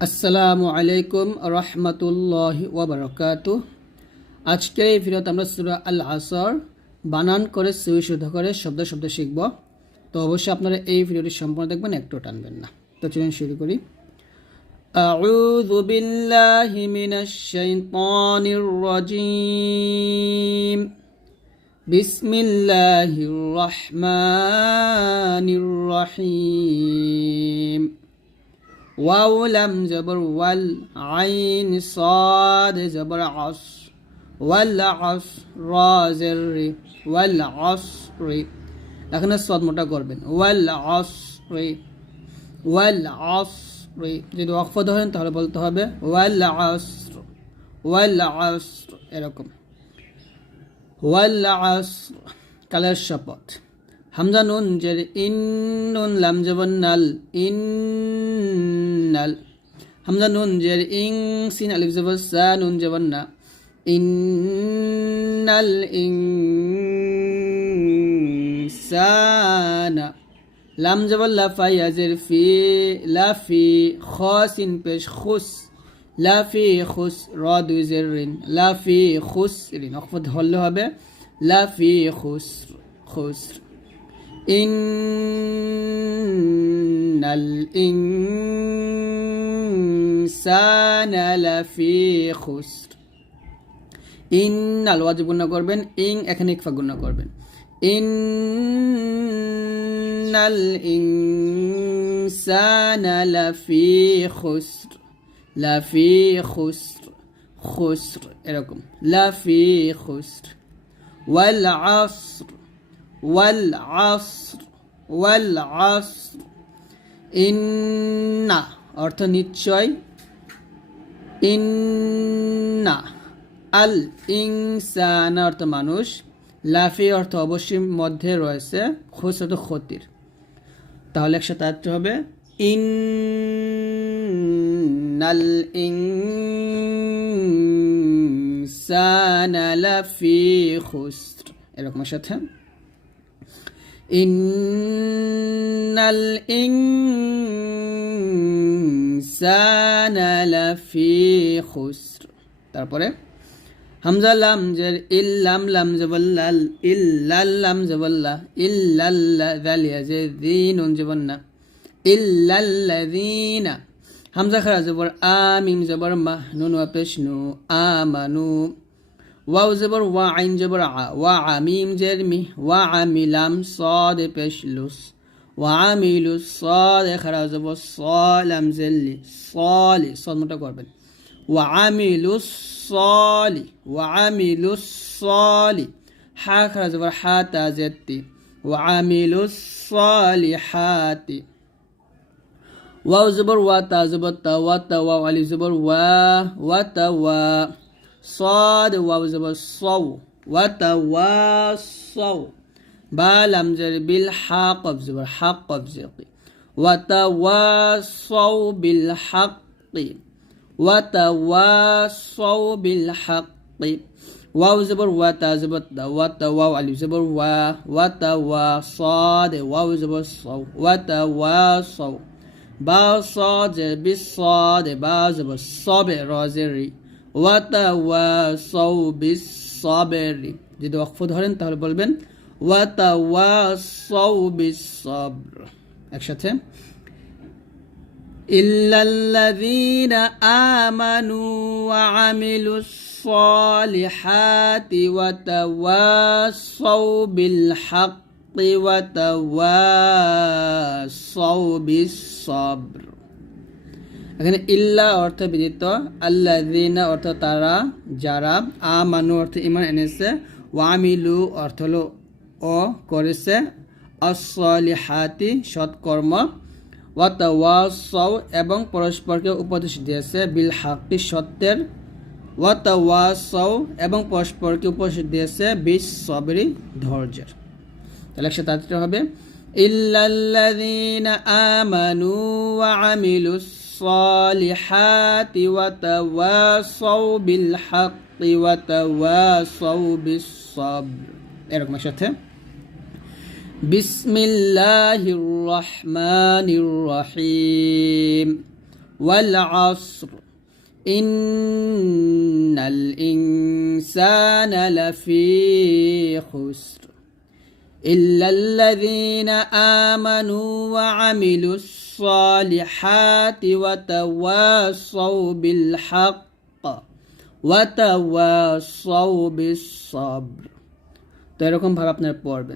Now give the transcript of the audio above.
আসসালামু আলাইকুম রহমতুল্লাহ ওবরকাত আজকের এই ভিডিওতে আমরা সুরা আল আসর বানান করে সুই শুদ্ধ করে শব্দ শব্দ শিখব তো অবশ্যই আপনারা এই ভিডিওটি সম্পূর্ণ দেখবেন একটু টানবেন না তো চলুন শুরু করি أعوذ بالله من الشيطان الرجيم بسم الله الرحمن الرحيم ওয়াও লাম জবর ওয়াল আইন সাদ জবর আস, ওয়াল আস রা জের রি, ওয়াল আস রি। এখানে সদ মোটা করবেন, ওয়াল আস রি, ওয়াল আস রি। যদি ওয়াকফ ধরেন তাহলে বলতে হবে ওয়াল আস ওয়াল আস, এরকম। ওয়াল আস, কালার শপথ। হামজা নুন জের, ইন নুন লাম জবর নাল, ইন নাল হামজা নুন জের ইং সিন আলিফ জবর সা নুন জবন না ইন্নাল ইনসানা লাম জবর লাফা ইয়াজের ফি লাফি খাসিন পেশ খুস লাফি খুস র দুই জের রিন লাফি খুস রিন অক্ষর ধরলে হবে লাফি খুস খুস إن الإنسان لفي خسر ইন্নাল ওয়াজিব গুণা করবেন ইং এখানে ইকফা গুণা করবেন ইন্নাল ইনসানা লাফি খুসর লাফি খুসর খুসর এরকম লাফি খুসর ওয়াল আসর والعصر والعصر ইন্না, অর্থ নিশ্চয়। ইন্না, আল ইনসান অর্থ মানুষ। লাফি অর্থ অবশ্যই মধ্যে রয়েছে খুশ অর্থ ক্ষতির। তাহলে একসাথে আসতে হবে। ইন্নাল ইনসান লাফি খুসর। এরকমের সাথে ইন্নাল ইনসানা লাফি খুসর তারপরে, হামজা লাম জের ইল্লাম লাম জবল্লাল ইল্লাল লাম জবল্লা ইল্লাল্লা দালিয়া জে দিন উন জবন্না ইল্লাল্লাযীনা হামজা খারা জবর আ, মিম জবর মাহ, নুন ওয়া পেশ নু আমানু ওয়াও জবর ওয়া আইন জবর আ ওয়া আমিম জেরমি ওয়া আমিলাম সদ পেশলুস ওয়া আমিলুস সদ খারা জবর সলাম জেল্লি সলি সদ মোটা করবেন ওয়া আমিলুস সলি ওয়া আমিলুস সলি হা খারা জবর হাতা জেত্তি ওয়া আমিলুস সলিহাতি ওয়াও জবর ওয়া তা জবর তা ওয়া তা ওয়া আলিফ জবর ওয়া ওয়া তা ওয়া صاد واو زبر صو وتواصوا با لم زر بالحق زبر حق زقي وتواصوا بالحق. وتواصوا بالحق. واو زبر وتا زبر وتا واو علي زبر وا. وتا وصاد واو زبر صو وتواصوا با صاد بالصاد با زبر صبر رازري ওয়াতাওয়াসাউ বিসসাবরি যদি ওয়াকফ ধরেন তাহলে বলবেন ওয়াতাওয়াসাউ বিসসাবর একসাথে إلا الذين آمنوا وعملوا الصالحات وتواصوا بالحق وتواصوا بالصبر এখানে ইল্লা অর্থ বিদিত আল্লাহ দিনা অর্থ তারা, যারা আ মানু অর্থ ইমান এনেছে, ওয়ামিলু অর্থ হলো ও করেছে অসলিহাতি সৎকর্ম ওয়াতাওয়াসাও এবং পরস্পরকে উপদেশ দিয়েছে বিল হাকি সত্যের ওয়াতাওয়াসাও এবং পরস্পরকে উপদেশ দিয়েছে বিশ সবরি ধৈর্যের। তাহলে একসাথে হবে, ইল্লাল্লাযীনা আমানু ওয়া আমিলুস الصالحات وتواصوا بالحق وتواصوا بالصبر এরকম সাথে بسم الله الرحمن الرحيم والعصر إن الإنسان لفي خسر إلا الذين آمنوا وعملوا الصالحات وتواصوا بالحق وتواصوا بالصبر তো এরকম ভাবে আপনারা পড়বেন